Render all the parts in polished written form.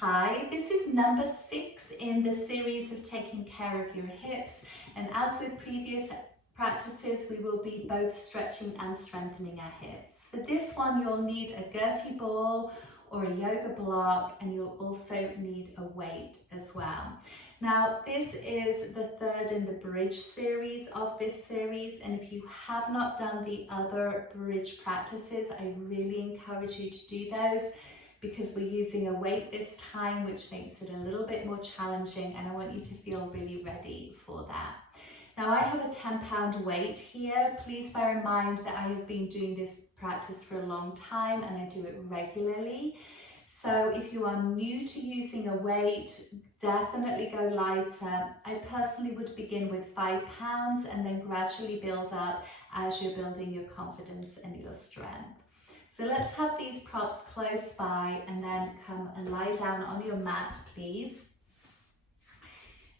Hi, this is number 6 in the series of taking care of your hips, and as with previous practices we will be both stretching and strengthening our hips. For this one you'll need a Gertie ball or a yoga block, and you'll also need a weight as well. Now this is the third in the bridge series of this series, and if you have not done the other bridge practices, I really encourage you to do those, because we're using a weight this time, which makes it a little bit more challenging, and I want you to feel really ready for that. Now I have a 10-pound weight here. Please bear in mind that I have been doing this practice for a long time and I do it regularly. So if you are new to using a weight, definitely go lighter. I personally would begin with 5 pounds and then gradually build up as you're building your confidence and your strength. So let's have these props close by, and then come and lie down on your mat, please.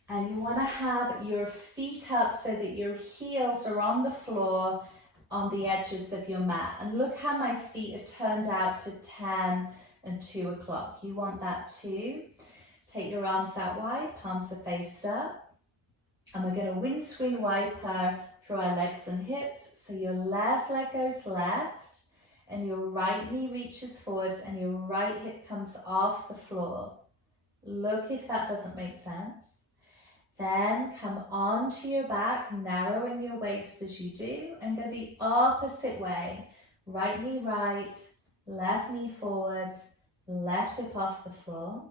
And you want to have your feet up so that your heels are on the floor on the edges of your mat. And look how my feet are turned out to 10 and 2 o'clock. You want that too. Take your arms out wide, palms are faced up. And we're going to windscreen wiper through our legs and hips. So your left leg goes left, and your right knee reaches forwards and your right hip comes off the floor. Look if that doesn't make sense. Then come onto your back, narrowing your waist as you do, and go the opposite way. Right knee right, left knee forwards, left hip off the floor.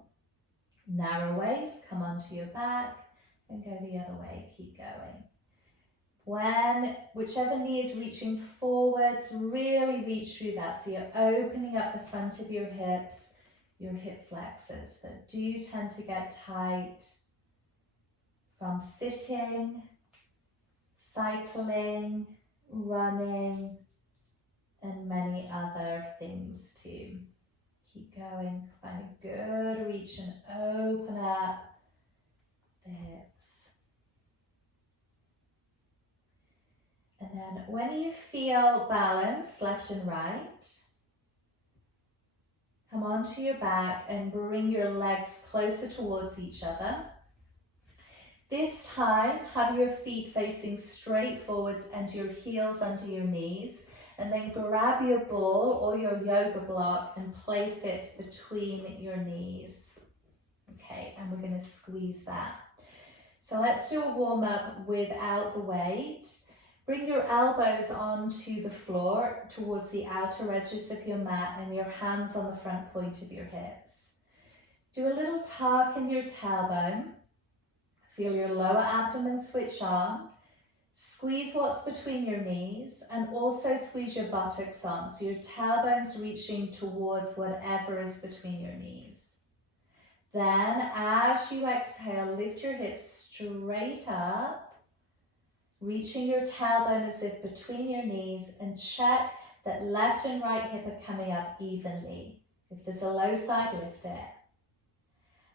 Narrow waist, come onto your back, and go the other way, keep going. Whichever knee is reaching forwards, really reach through that. So you're opening up the front of your hips, your hip flexors that do tend to get tight from sitting, cycling, running, and many other things too. Keep going, find a good reach and open up the hips. And then when you feel balanced, left and right, come onto your back and bring your legs closer towards each other. This time, have your feet facing straight forwards and your heels under your knees, and then grab your ball or your yoga block and place it between your knees. Okay, and we're going to squeeze that. So let's do a warm up without the weight. Bring your elbows onto the floor towards the outer edges of your mat and your hands on the front point of your hips. Do a little tuck in your tailbone. Feel your lower abdomen switch on. Squeeze what's between your knees and also squeeze your buttocks on, so your tailbone's reaching towards whatever is between your knees. Then as you exhale, lift your hips straight up, reaching your tailbone as if between your knees, and check that left and right hip are coming up evenly. If there's a low side, lift it.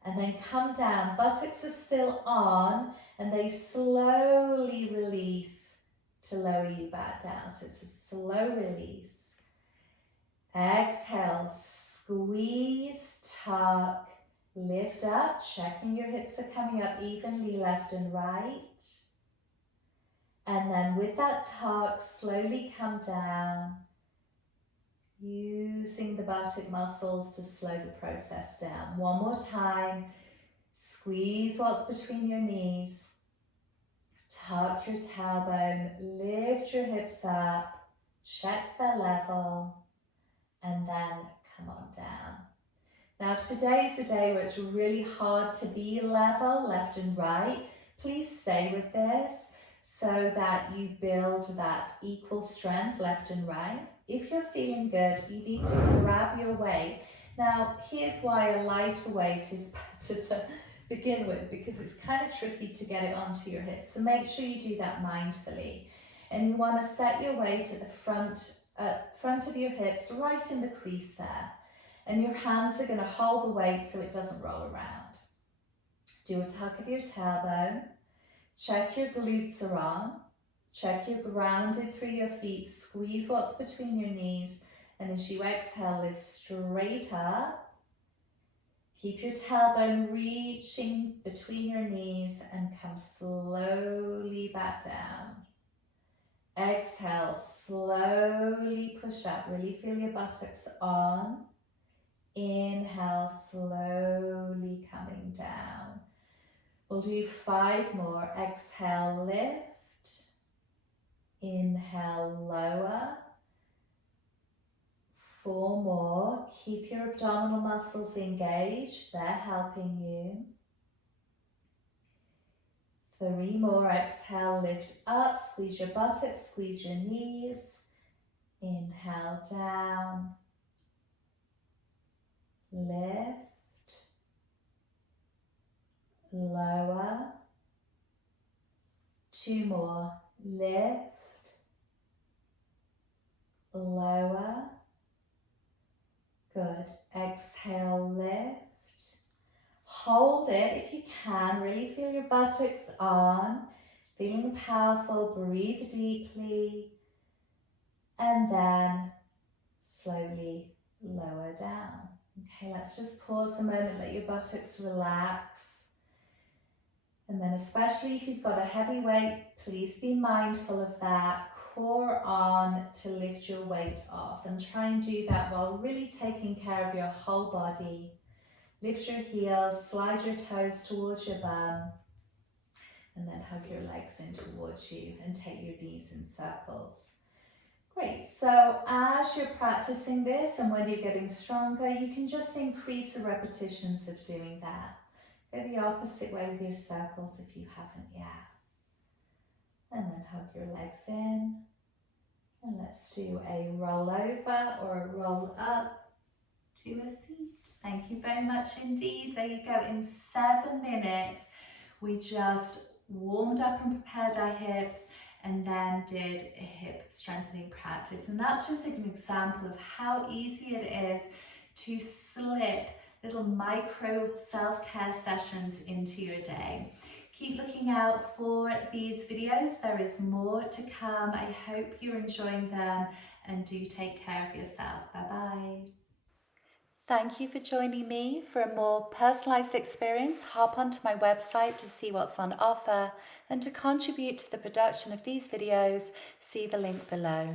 And then come down, buttocks are still on, and they slowly release to lower you back down. So it's a slow release. Exhale, squeeze, tuck, lift up, checking your hips are coming up evenly left and right. And then with that tuck, slowly come down, using the buttock muscles to slow the process down. One more time. Squeeze what's between your knees. Tuck your tailbone, lift your hips up, check their level, and then come on down. Now, if today's the day where it's really hard to be level, left and right, please stay with this so that you build that equal strength, left and right. If you're feeling good, you need to grab your weight. Now, here's why a lighter weight is better to begin with, because it's kind of tricky to get it onto your hips. So make sure you do that mindfully. And you want to set your weight at the front of your hips, right in the crease there. And your hands are going to hold the weight so it doesn't roll around. Do a tuck of your tailbone. Check your glutes are on. Check you're grounded through your feet. Squeeze what's between your knees. And as you exhale, lift straight up. Keep your tailbone reaching between your knees and come slowly back down. Exhale, slowly push up. Really feel your buttocks on. Inhale, slowly coming down. We'll do 5 more. Exhale, lift. Inhale, lower. 4 more. Keep your abdominal muscles engaged. They're helping you. 3 more. Exhale, lift up. Squeeze your buttocks, squeeze your knees. Inhale, down. Lift. Lower. 2 more. Lift. Lower. Good. Exhale, lift. Hold it if you can. Really feel your buttocks on. Feeling powerful. Breathe deeply. And then slowly lower down. Okay, let's just pause a moment. Let your buttocks relax. And then especially if you've got a heavy weight, please be mindful of that. Core on to lift your weight off, and try and do that while really taking care of your whole body. Lift your heels, slide your toes towards your bum, and then hug your legs in towards you and take your knees in circles. Great, so as you're practicing this and when you're getting stronger, you can just increase the repetitions of doing that. Go the opposite way with your circles if you haven't yet. And then hug your legs in. And let's do a roll over or a roll up to a seat. Thank you very much indeed. There you go. In 7 minutes, we just warmed up and prepared our hips and then did a hip strengthening practice. And that's just an example of how easy it is to slip little micro self-care sessions into your day. Keep looking out for these videos. There is more to come. I hope you're enjoying them, and do take care of yourself. Bye-bye. Thank you for joining me. For a more personalized experience, hop onto my website to see what's on offer, and to contribute to the production of these videos, see the link below.